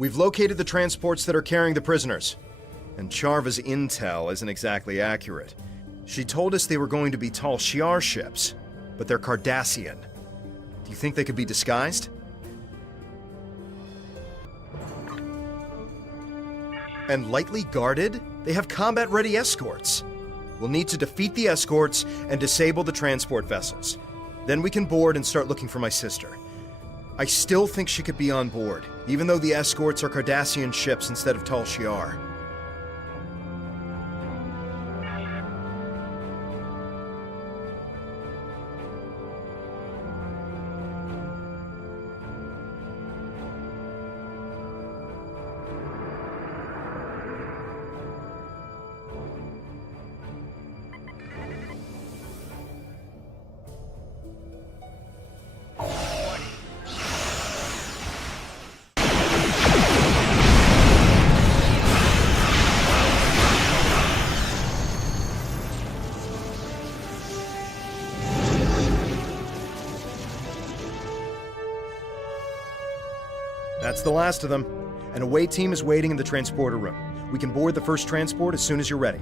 We've located the transports that are carrying the prisoners. And Charva's intel isn't exactly accurate. She told us they were going to be Tal Shiar ships, but they're Cardassian. Do you think they could be disguised? And lightly guarded? They have combat-ready escorts. We'll need to defeat the escorts and disable the transport vessels. Then we can board and start looking for my sister. I still think she could be on board, even though the escorts are Cardassian ships instead of Tal Shiar. That's the last of them. An away team is waiting in the transporter room. We can board the first transport as soon as you're ready.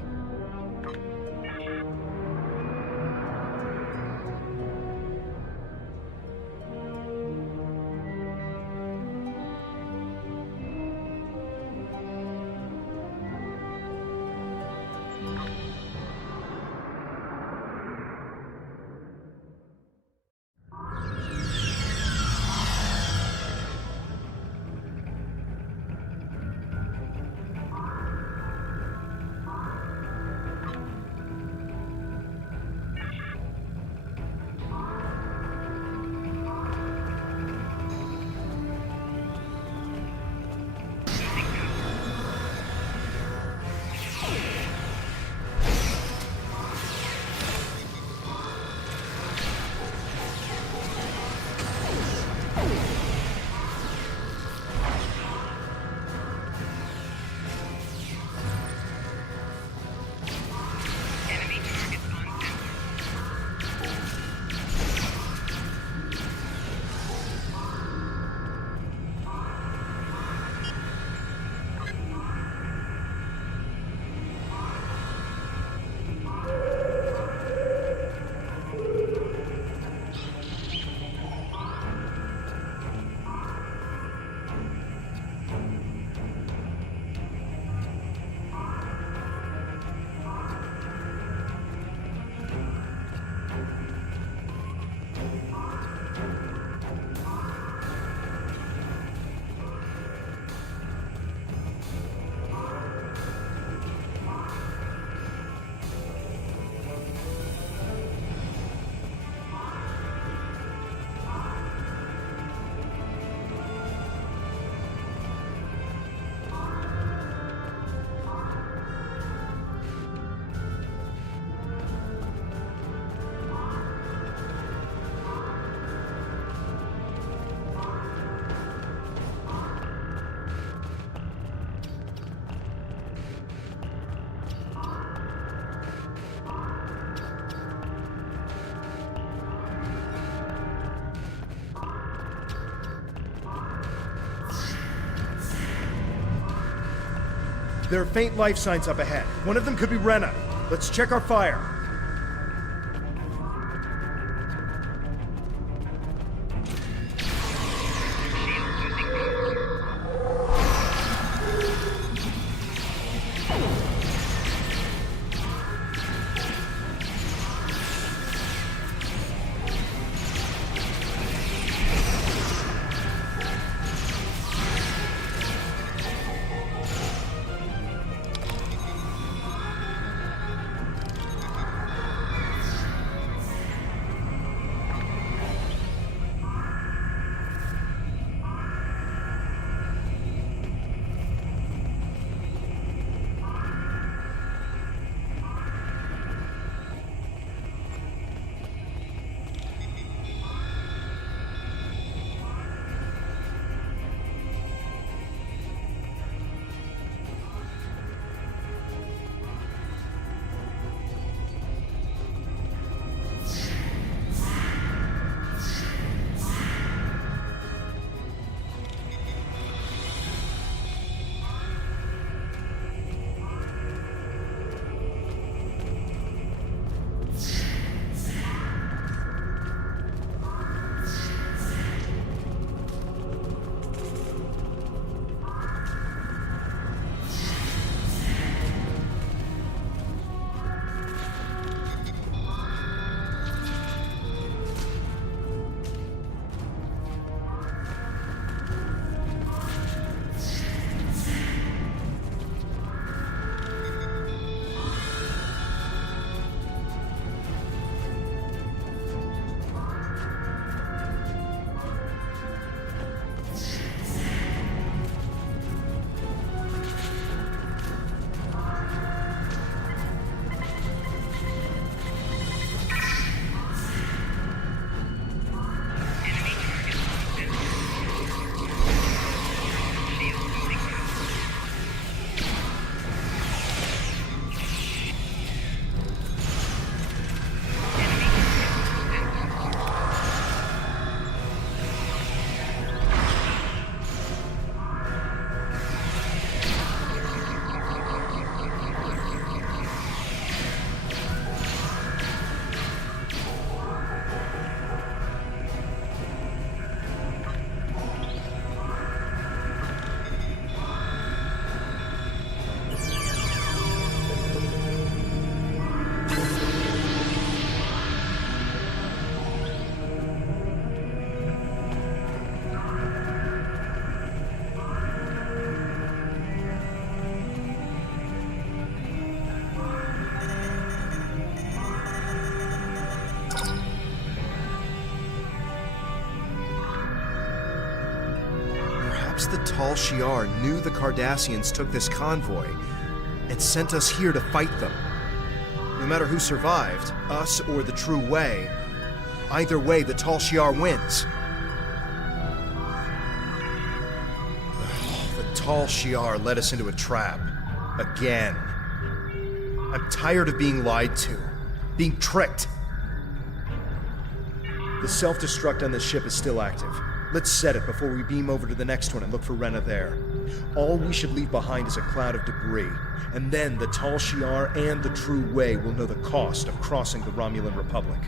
There are faint life signs up ahead. One of them could be Rena. Let's check our fire. Perhaps the Tal Shiar knew the Cardassians took this convoy and sent us here to fight them. No matter who survived, us or the True Way, either way, the Tal Shiar wins. The Tal Shiar led us into a trap. Again. I'm tired of being lied to, being tricked. The self-destruct on this ship is still active. Let's set it before we beam over to the next one and look for Rena there. All we should leave behind is a cloud of debris, and then the Tal Shiar and the True Way will know the cost of crossing the Romulan Republic.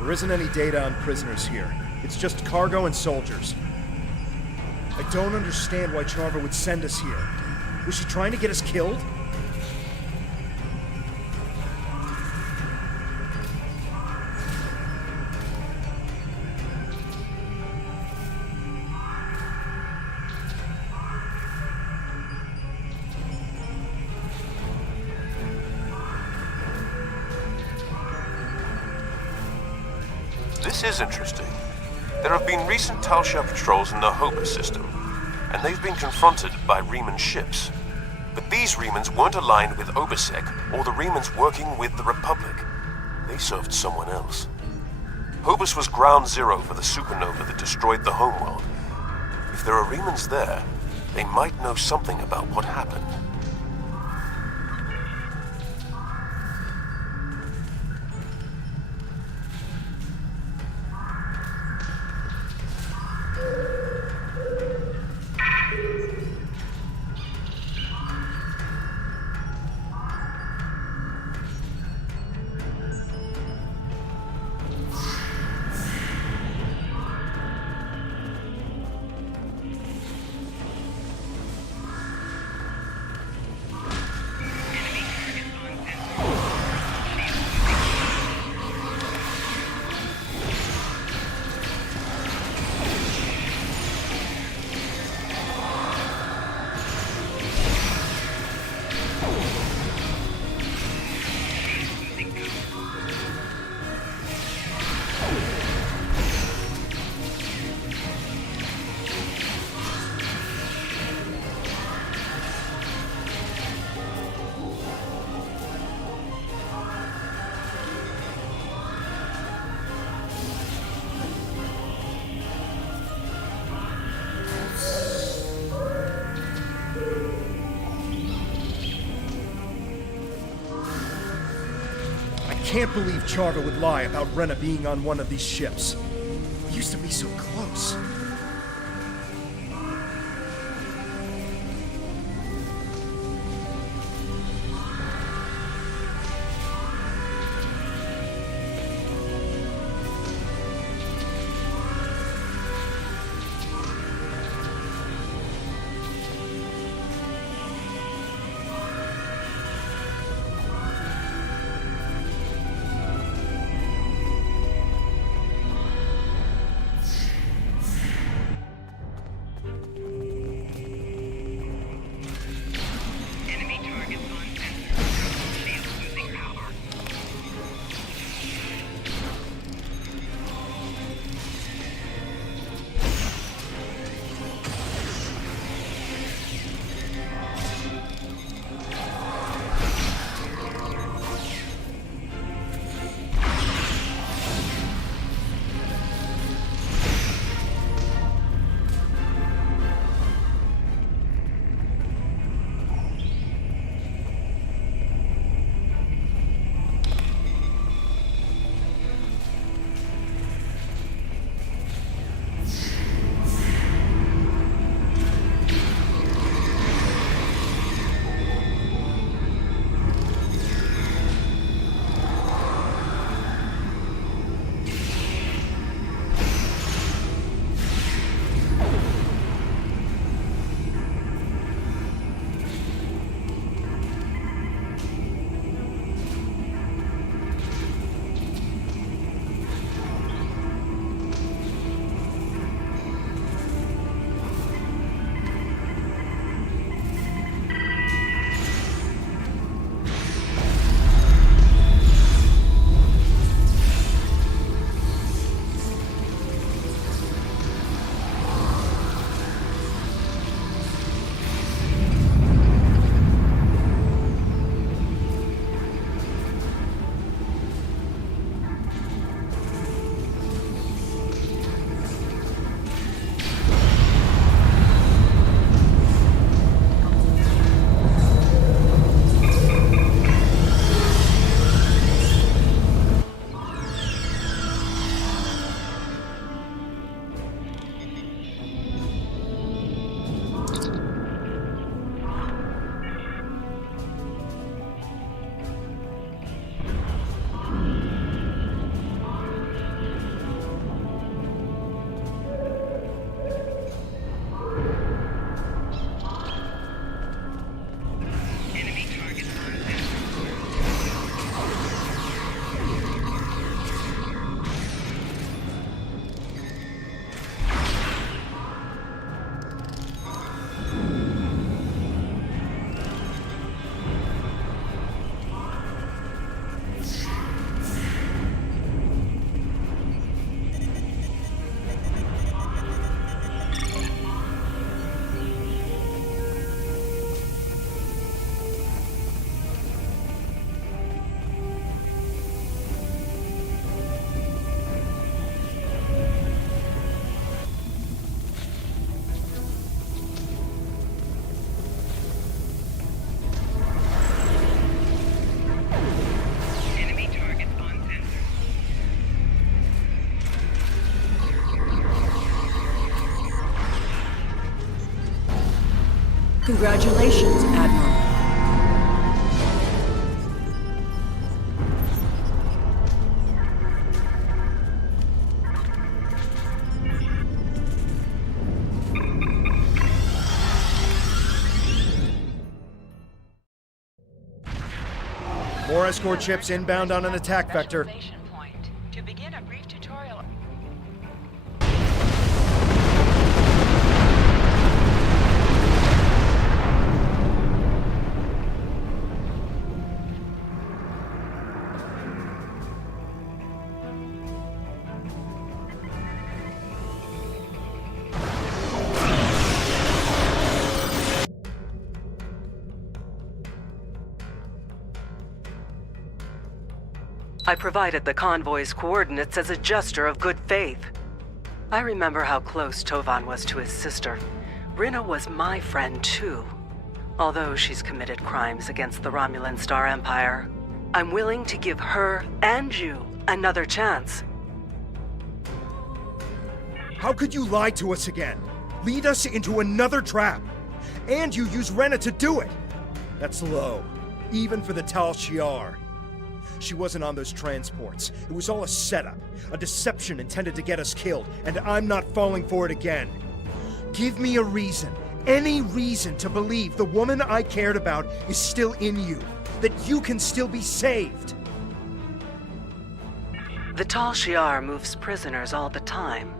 There isn't any data on prisoners here. It's just cargo and soldiers. I don't understand why Chavra would send us here. Was she trying to get us killed? This is interesting. There have been recent Tal Shiar patrols in the Joga system, and they've been confronted by Reman ships. But these Remans weren't aligned with Obasek or the Remans working with the Republic. They served someone else. Hobus was ground zero for the supernova that destroyed the homeworld. If there are Remans there, they might know something about what happened. I can't believe Chavra would lie about Rena being on one of these ships. We used to be so close. Congratulations, Admiral. More escort ships inbound on an attack vector. Point. To begin a brief tutorial. I provided the convoy's coordinates as a gesture of good faith. I remember how close Tovan was to his sister. Rina was my friend too. Although she's committed crimes against the Romulan Star Empire, I'm willing to give her and you another chance. How could you lie to us again? Lead us into another trap? And you use Rena to do it! That's low, even for the Tal Shiar. She wasn't on those transports. It was all a setup, a deception intended to get us killed, and I'm not falling for it again. Give me a reason, any reason to believe the woman I cared about is still in you, that you can still be saved. The Tal Shiar moves prisoners all the time.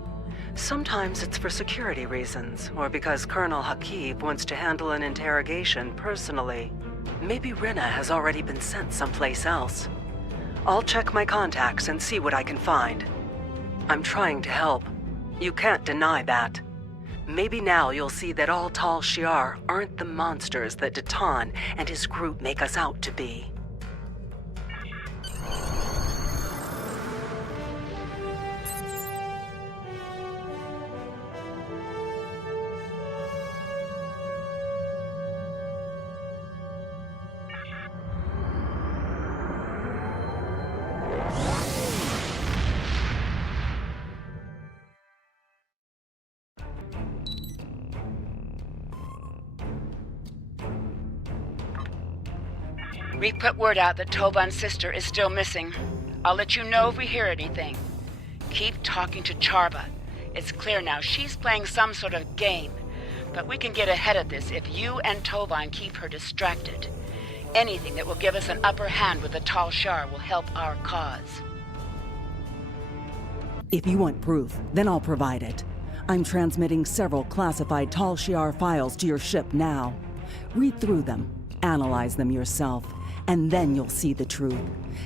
Sometimes it's for security reasons, or because Colonel Hakib wants to handle an interrogation personally. Maybe Rina has already been sent someplace else. I'll check my contacts and see what I can find. I'm trying to help. You can't deny that. Maybe now you'll see that all Tal Shiar aren't the monsters that Datan and his group make us out to be. We put word out that Tovan's sister is still missing. I'll let you know if we hear anything. Keep talking to Chavra. It's clear now she's playing some sort of game. But we can get ahead of this if you and Tovan keep her distracted. Anything that will give us an upper hand with the Tal Shiar will help our cause. If you want proof, then I'll provide it. I'm transmitting several classified Tal Shiar files to your ship now. Read through them, analyze them yourself, and then you'll see the truth.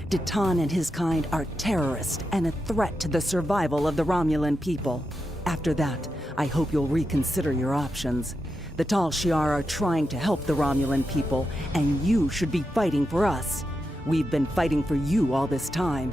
Datan and his kind are terrorists and a threat to the survival of the Romulan people. After that, I hope you'll reconsider your options. The Tal Shiar are trying to help the Romulan people, and you should be fighting for us. We've been fighting for you all this time.